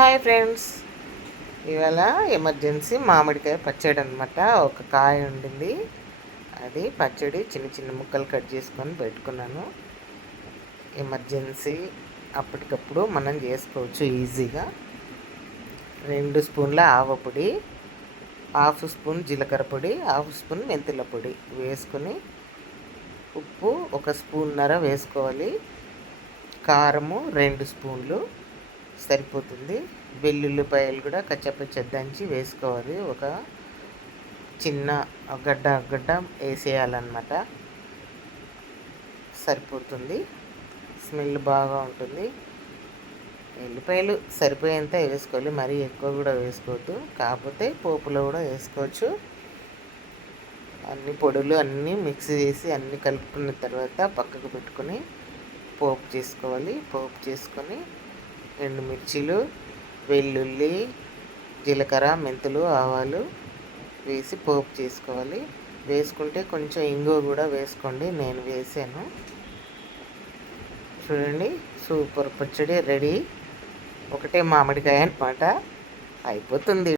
Hi friends, ఇవాళ emergency మామిడికాయ పచ్చడి అనమాట. ఒక కాయ ఉండింది, అది పచ్చడి చిన్న చిన్న ముక్కలు కట్ చేసుకొని పెట్టుకున్నాను. ఎమర్జెన్సీ అప్పటికప్పుడు మనం చేసుకోవచ్చు ఈజీగా. 2 స్పూన్ల ఆవపొడి, హాఫ్ స్పూన్ జీలకర్ర పొడి, హాఫ్ స్పూన్ మెంతుల పొడి వేసుకొని, ఉప్పు 1 స్పూన్నర వేసుకోవాలి. కారము 2 స్పూన్లు సరిపోతుంది. వెల్లుల్లిపాయలు కూడా కచ్చపచ్చ దంచి వేసుకోవాలి. ఒక చిన్న గడ్డ వేసేయాలన్నమాట. సరిపోతుంది, స్మెల్ బాగా ఉంటుంది. ఎల్లిపాయలు సరిపోయేంత వేసుకోవాలి, మరీ ఎక్కువ కూడా వేసుకోవద్దు. కాకపోతే పోపులో కూడా వేసుకోవచ్చు. అన్ని పొడులు అన్నీ మిక్స్ చేసి అన్నీ కలుపుకున్న తర్వాత పక్కకు పెట్టుకొని పోపు చేసుకోవాలి. పోపు చేసుకొని ఎండుమిర్చీలు, వెల్లుల్లి, జీలకర్ర, మెంతులు, ఆవాలు వేసి పోపు చేసుకోవాలి. వేసుకుంటే కొంచెం ఇంగువ కూడా వేసుకోండి, నేను వేసాను. చూడండి, సూపర్ పచ్చడి రెడీ. ఒకటే మామిడికాయ అనమాట, అయిపోతుంది.